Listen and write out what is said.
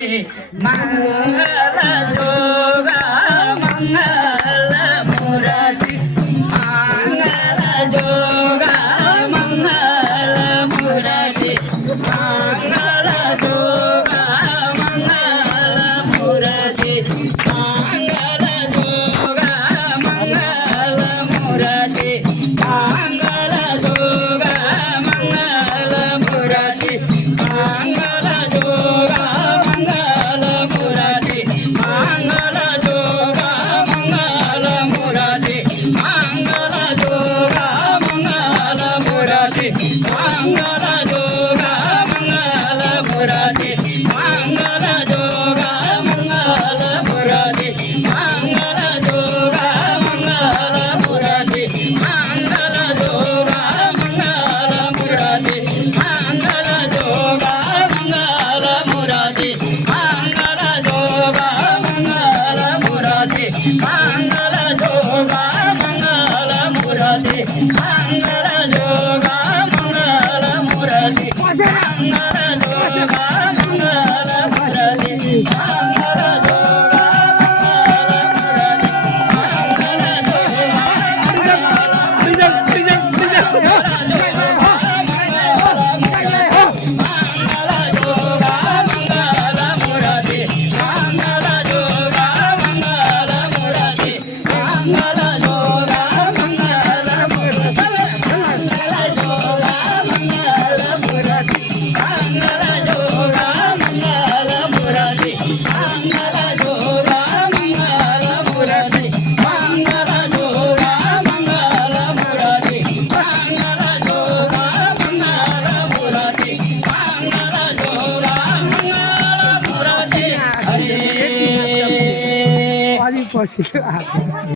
मंगल जोगा मंगल Murari मंगल जोगा मंगल Murari मंगल जोगा मंगल Murari मंगल जोगा मंगल Murari मंगल जोगा मंगल Murari मंगल जोगा मंगल Murari मंगल जोगा मंगल Murari मंगल जोगा मंगल Murari मंगल जोगा मंगल Murari मंगल जोगा मंगल Murari मंगल जोगा मंगल Murari मंगल जोगा मंगल Murari मंगल जोगा मंगल Murari मंगल जोगा मंगल Murari मंगल जोगा मंगल Murari मंगल जोगा मंगल Murari मंगल जोगा मंगल Murari मंगल जोगा Pode